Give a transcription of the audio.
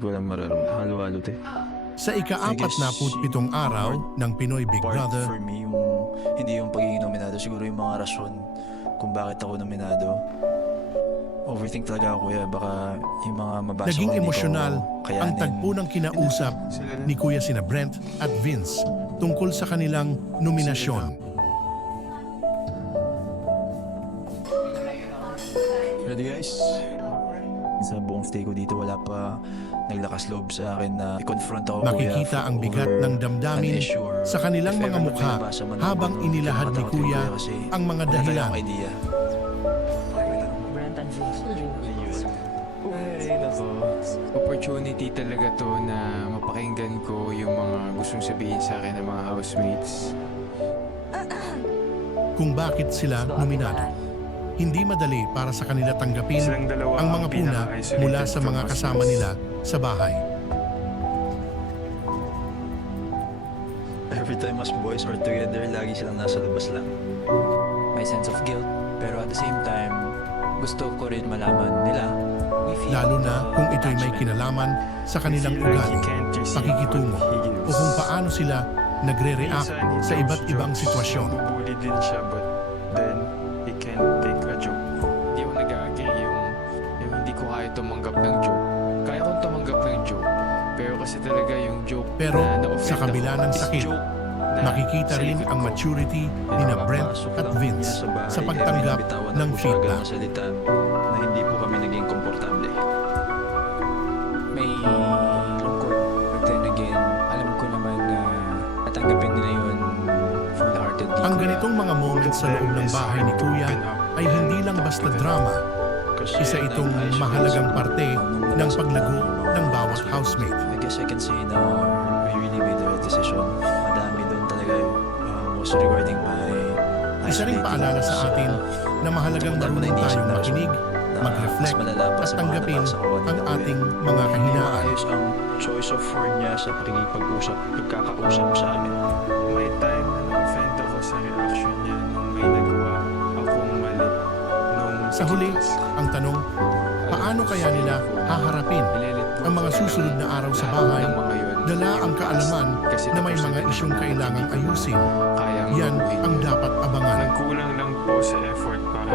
Walang mararamdaman. Halo-halo, te. Sa ika-47 araw ng Pinoy Big Part Brother, for me, hindi yung pagiging nominado. Siguro yung mga rason kung bakit ako nominado. Overthink talaga ako, kuya. Baka yung mga mabasa naging ko hindi emosyonal ko kayanin. ang tagpo ng kinausap ni Kuya sina Brent at Vince tungkol sa kanilang nominasyon. Ready, guys? Sa buong stay ko dito, wala pa naglakas loob sa akin na i-confront ako, Makikita ang bigat ng damdamin sa kanilang mga mukha habang inilahad ni Kuya ang mga dahilan. Opportunity talaga to na mapakinggan ko yung mga gustong sabihin sa akin ng mga housemates. Kung bakit sila nominado. Hindi madali para sa kanila tanggapin ang mga puna mula sa mga kasama nila sa bahay. Every time us boys are together, lagi silang nasa labas lang. May sense of guilt, pero at the same time, gusto ko rin malaman nila. Lalo na kung ito'y may kinalaman sa kanilang ugali, pakikitungo, o kung paano sila nagre-react sa iba't ibang sitwasyon. Bubuli din siya, but then he can't take a joke. Hindi ako nag-agree yung hindi ko kaya tumanggap ng joke. Kaya kong tumanggap ng joke, pero kasi talaga yung joke Pero na na-offend sa kabila ako ng is sakit, joke na makikita sa rin likod ang ko. maturity ni na Brent at Vince sa pagtanggap ng feedback. Salita na hindi po kami naging komportable. May lungkot. But then again, alam ko naman na natanggapin nila yun full-heartedly. Ang ganitong mga moments sa loob ng bahay ni Kuya ay hindi lang basta drama. Isa itong mahalagang parte ng paglago ng bawat housemate. I guess I can say na we really made the right decision. Madami doon talaga was regarding my Isa ring paalala sa atin na mahalagang marunong tayong makinig, mag-reflect at tanggapin ang ating mga kahinaan. Ayos ang choice of word niya sa pakikipag-usap, pagkakausap sa amin. May time na na-offend ako sa reaction niya nung may nagawa akong mali. Sa huli, ang tanong, paano kaya nila haharapin ang mga susunod na araw sa bahay, dala ang kaalaman na may mga isyong kailangang ayusin. Yan ang dapat abangan. Nagkulang lang po sa effort para